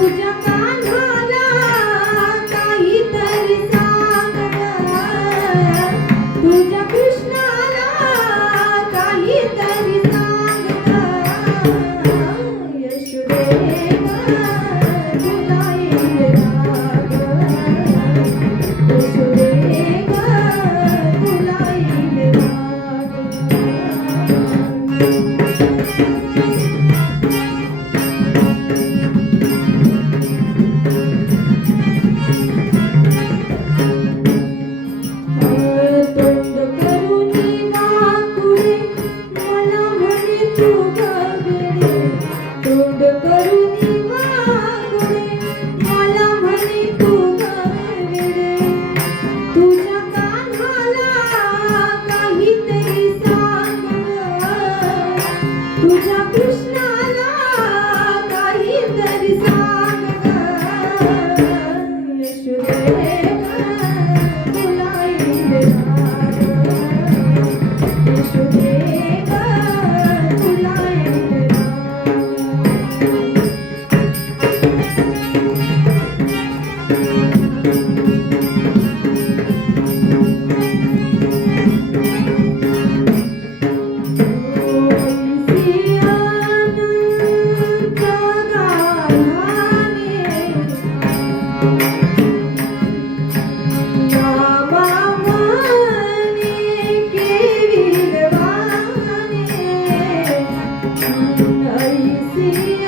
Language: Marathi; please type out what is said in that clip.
तुझ्या पावाला काही तरी जा कृष्णाला काही तरी जा to I see.